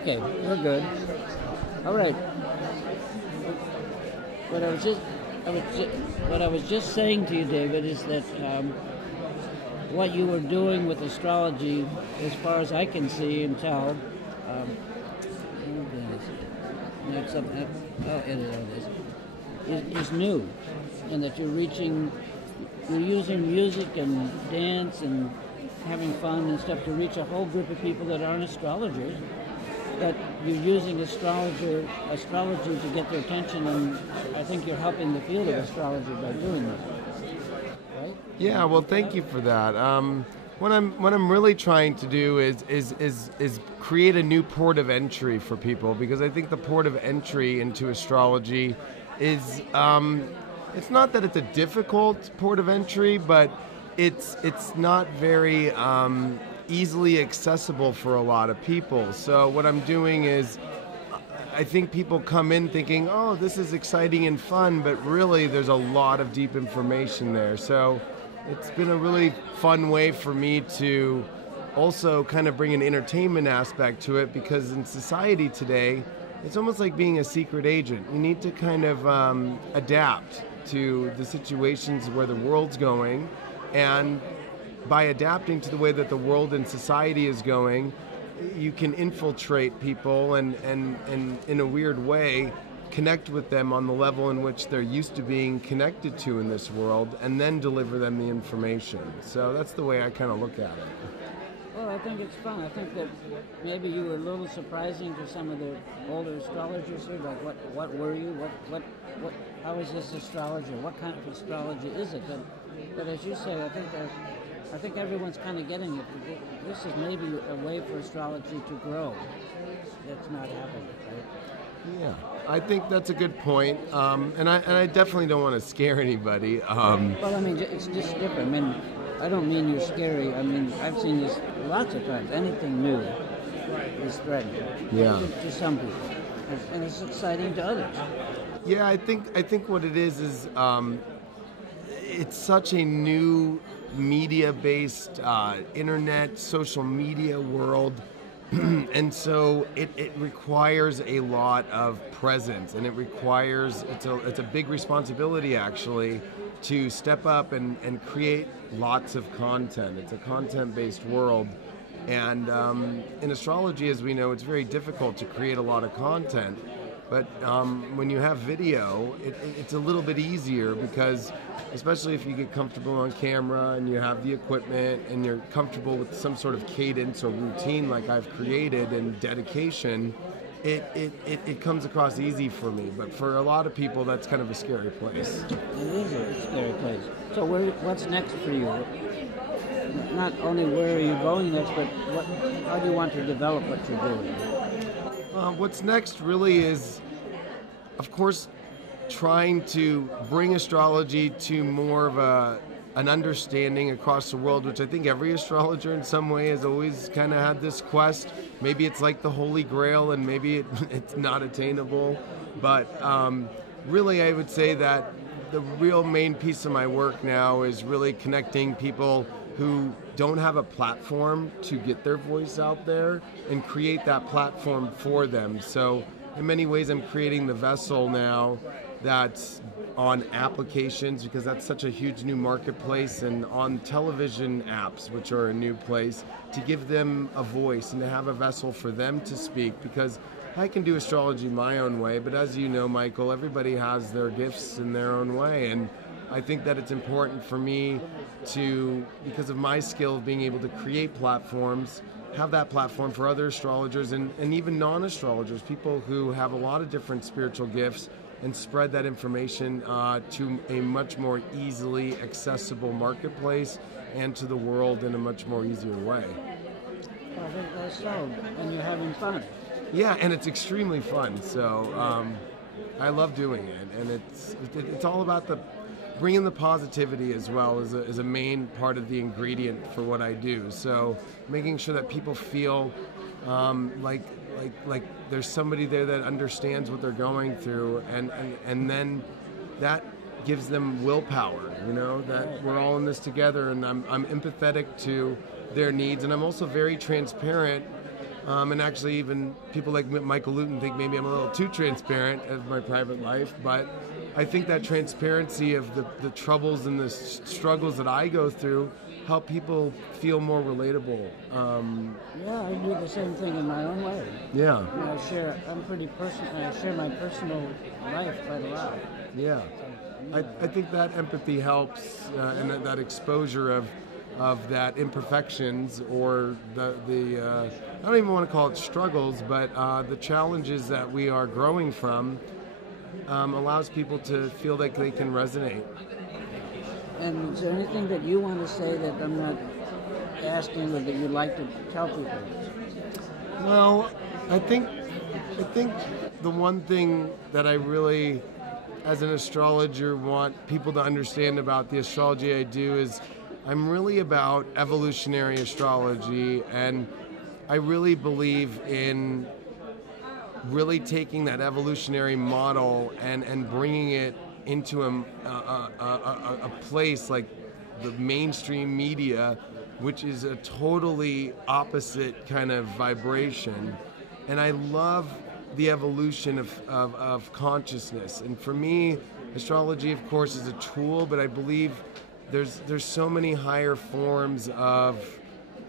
Okay, we're good. All right. What I was just saying to you, David, is that what you were doing with astrology, as far as I can see and tell, that's up, is new, and that you're using music and dance and having fun and stuff to reach a whole group of people that aren't astrologers, but you're using astrology to get their attention, and I think you're helping the field of astrology by doing that. Right? Yeah, well, thank you for that. What I'm really trying to do is create a new port of entry for people, because I think the port of entry into astrology is it's not that it's a difficult port of entry, but it's not very easily accessible for a lot of people. So what I'm doing is, I think people come in thinking, oh, this is exciting and fun, but really there's a lot of deep information there. So it's been a really fun way for me to also kind of bring an entertainment aspect to it, because in society today, it's almost like being a secret agent. You need to kind of adapt to the situations where the world's going, and by adapting to the way that the world and society is going, you can infiltrate people and in a weird way connect with them on the level in which they're used to being connected to in this world, and then deliver them the information. So that's the way I kind of look at it. Well, I think it's fun. I think that maybe you were a little surprising to some of the older astrologers here. Like, what were you? What? How is this astrology? What kind of astrology is it? But as you say, I think everyone's kind of getting it. This is maybe a way for astrology to grow. That's not happening, right? Yeah, I think that's a good point, and I definitely don't want to scare anybody. Well, I mean, it's just different. I mean, I don't mean you're scary. I mean, I've seen this lots of times. Anything new is threatening. Yeah. To some people, and it's exciting to others. Yeah, I think what it is it's such a new media-based internet, social media world. And so it requires a lot of presence, and it's a big responsibility actually to step up and create lots of content. It's a content-based world, and in astrology, as we know, it's very difficult to create a lot of content. But when you have video, it's a little bit easier, because especially if you get comfortable on camera and you have the equipment and you're comfortable with some sort of cadence or routine like I've created and dedication, it comes across easy for me. But for a lot of people, that's kind of a scary place. It is a scary place. So what's next for you? Not only where are you going next, but how do you want to develop what you're doing? What's next really is, of course, trying to bring astrology to more of an understanding across the world, which I think every astrologer in some way has always kind of had this quest. Maybe it's like the Holy Grail, and maybe it's not attainable. But really, I would say that the real main piece of my work now is really connecting people who don't have a platform to get their voice out there, and create that platform for them. So in many ways, I'm creating the vessel now that's on applications, because that's such a huge new marketplace, and on television apps, which are a new place, to give them a voice and to have a vessel for them to speak, because I can do astrology my own way, but as you know, Michael, everybody has their gifts in their own way, and I think that it's important for me to, because of my skill of being able to create platforms, have that platform for other astrologers and even non-astrologers, people who have a lot of different spiritual gifts, and spread that information to a much more easily accessible marketplace and to the world in a much more easier way. Well, I think that's so, and you're having fun. Yeah, and it's extremely fun. So I love doing it, and it's all about bringing the positivity as well as a main part of the ingredient for what I do. So making sure that people feel like there's somebody there that understands what they're going through, and then that gives them willpower, that we're all in this together, and I'm empathetic to their needs, and I'm also very transparent And actually, even people like Michael Luton think maybe I'm a little too transparent of my private life, but I think that transparency of the troubles and the struggles that I go through help people feel more relatable. Yeah, I do the same thing in my own way. Yeah. I'm pretty personal. I share my personal life quite a lot. Yeah. I think that empathy helps, and that exposure of that imperfections, or the I don't even want to call it struggles, but the challenges that we are growing from, allows people to feel like they can resonate. And is there anything that you want to say that I'm not asking, or that you'd like to tell people? Well, I think the one thing that I really, as an astrologer, want people to understand about the astrology I do is I'm really about evolutionary astrology, and I really believe in really taking that evolutionary model and bringing it into a place like the mainstream media, which is a totally opposite kind of vibration. And I love the evolution of consciousness. And for me, astrology, of course, is a tool, but I believe there's so many higher forms of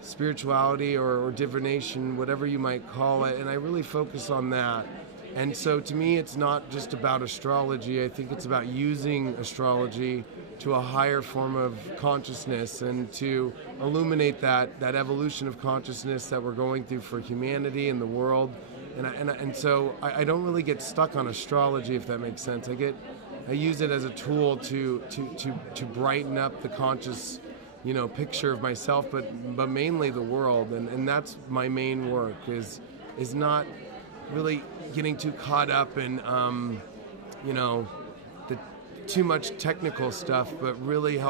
spirituality or divination, whatever you might call it, and I really focus on that. And so to me, it's not just about astrology. I think it's about using astrology to a higher form of consciousness and to illuminate that evolution of consciousness that we're going through for humanity and the world. And so I don't really get stuck on astrology, if that makes sense. I use it as a tool to brighten up the conscious, picture of myself, but mainly the world, and that's my main work, is not really getting too caught up in the too much technical stuff, but really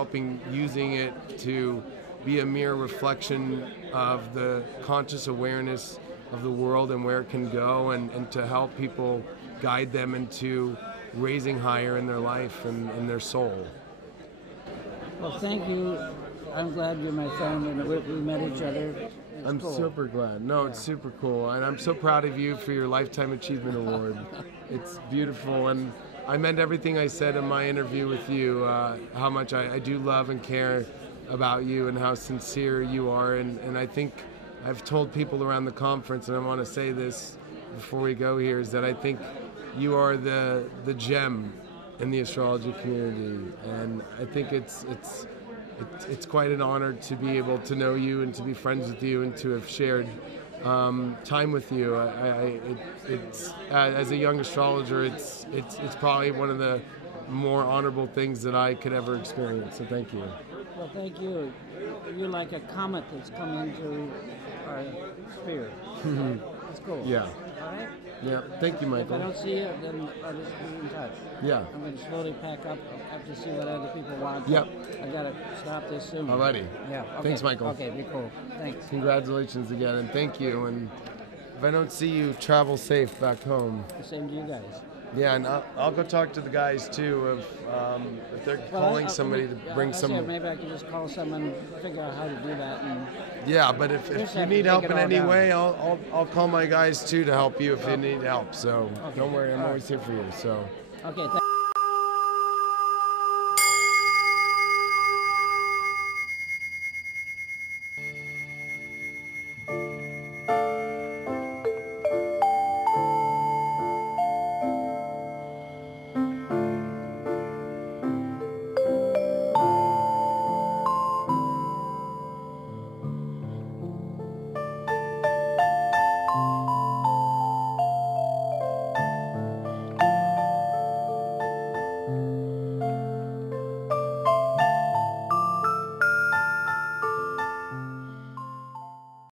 using it to be a mere reflection of the conscious awareness of the world and where it can go, and to help people guide them into raising higher in their life and in their soul. Well, thank you. I'm glad you're my friend, and we met each other. I'm cool. super glad. No, Yeah. It's super cool. And I'm so proud of you for your Lifetime Achievement Award. It's beautiful. And I meant everything I said in my interview with you, how much I do love and care about you and how sincere you are. And I think I've told people around the conference, and I want to say this before we go here, is that I think you are the gem in the astrology community. And I think it's quite an honor to be able to know you and to be friends with you and to have shared time with you. It's as a young astrologer, it's probably one of the more honorable things that I could ever experience. So thank you. Well, thank you. You're like a comet that's come into our sphere. That's cool. Yeah. All right? Yeah. Thank you, If I Michael. don't see you, then I'll just be in touch. Yeah. I'm going to slowly pack up. I have to see what other people want. Yep. I got to stop this soon. Alrighty. Yeah. Okay. Thanks, Michael. Okay, be cool. Thanks. Congratulations again, and thank you. And if I don't see you, travel safe back home. Same to you guys. Yeah, and I'll go talk to the guys too if they're calling somebody to bring some. Maybe I can just call someone, figure out how to do that. And Yeah, but if you need help in any way, I'll call my guys too to help you if you need help. So don't worry, I'm always here for you. So. Okay.